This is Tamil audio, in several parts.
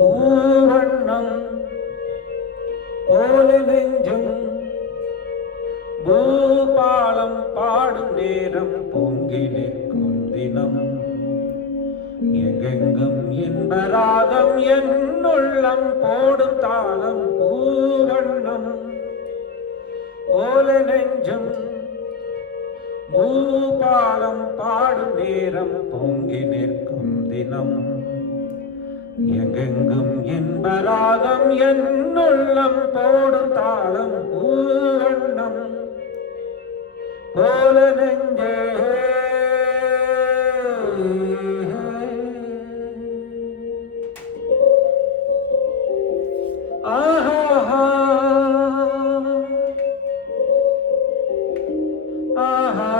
பூவண்ணம் போல நெஞ்சும் பூபாலம் பாடும் நேரம் பொங்கி நிற்கும் தினம் எங்கெங்கும் இன்பராகம் என்னுள்ளம் போடும் தாளம் பூவண்ணம் போல நெஞ்சும் பூபாலம் பாடும் நேரம் பொங்கி நிற்கும் தினம் எங்கெங்கும் இன்பராகம் என்னுள்ளம் போடும் தாளம் பூவண்ணம் போல நெஞ்சே ஆஹா ஆஹா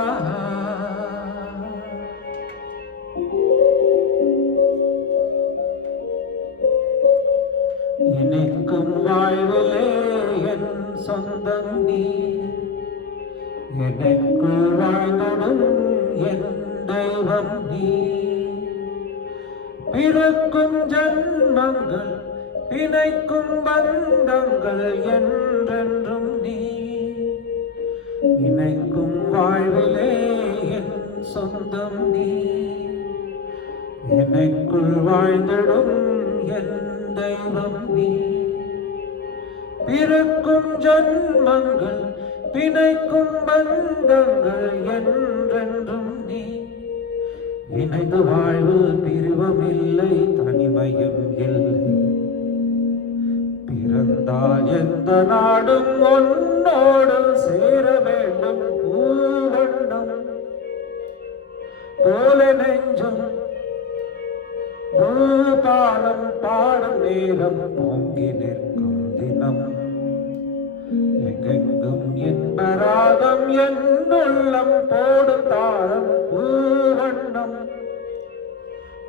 இனிக்கும் வாழ்விலே என் சொந்தம் நீ எனக்கு வாழ்ந்தடும் என் தெய்வம் நீ பிறக்கும் ஜன்மங்கள் பிணைக்கும் பந்தங்கள் என்றென்றும் நீ இணைக்கும் வாழ்விலே என் சொந்தம் நீ எனக்குள் வாழ்ந்திடும் என் தெய்வம் நீ பிறக்கும் ஜன்மங்கள் பிணைக்கும் பந்தங்கள் என்றென்றும் நீ இணைந்து வாழ்வில் பிரிவமில்லை தனிமையும் இல்லை பிறந்தால் எந்த நாடும் ஒன்னோடு சேர வேண்டும் பூவண்ணம் போல நெஞ்சும் பூபாலம் பாடும் நேரம் பொங்கி நிற்கும் தினம் எங்கெங்கும் இன்பராகம் என்னுள்ளம் போடும் தாரம் பூவண்ணம்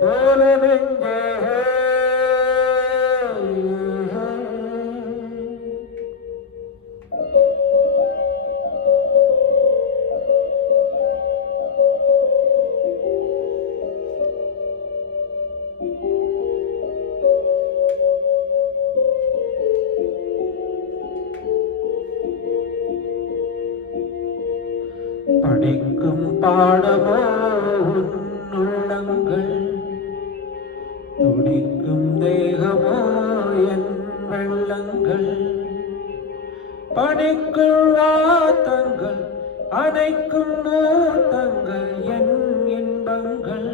போல நெஞ்சே படிக்கும் பாடமோ உள்ளங்கள் துடிக்கும் தேகமோ என் வெள்ளங்கள் படிக்கும் வாத்தங்கள் அனைக்கும் மூத்தங்கள் என் இன்பங்கள்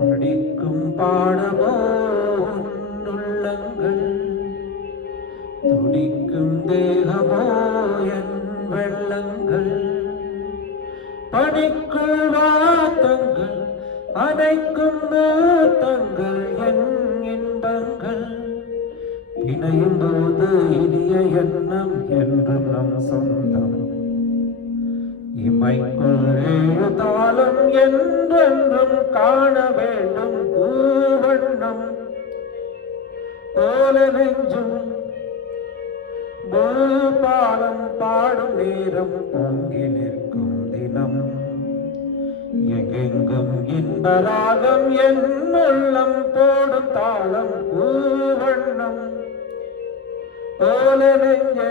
படிக்கும் பாடமோ உள்ளங்கள் துடிக்கும் தேகமோ என் வெள்ளங்கள் படிக்குள் வாத்தங்கள் அனைக்கும் மூத்தங்கள் என் இன்பங்கள் இணையும் போது இனிய எண்ணம் என்று நம் சொந்தம் இமைக்குள் எழுதாலும் என்றென்றும் காண வேண்டும் பூவண்ணம் போல நெஞ்சும் பூபாலம் பாடும் நேரம் பொங்கி நிற்கும் தினம் எங்கெங்கும் இன்பராகம் என்னுள்ளம் போடும் தாளம் பூவண்ணம் போல நெஞ்சே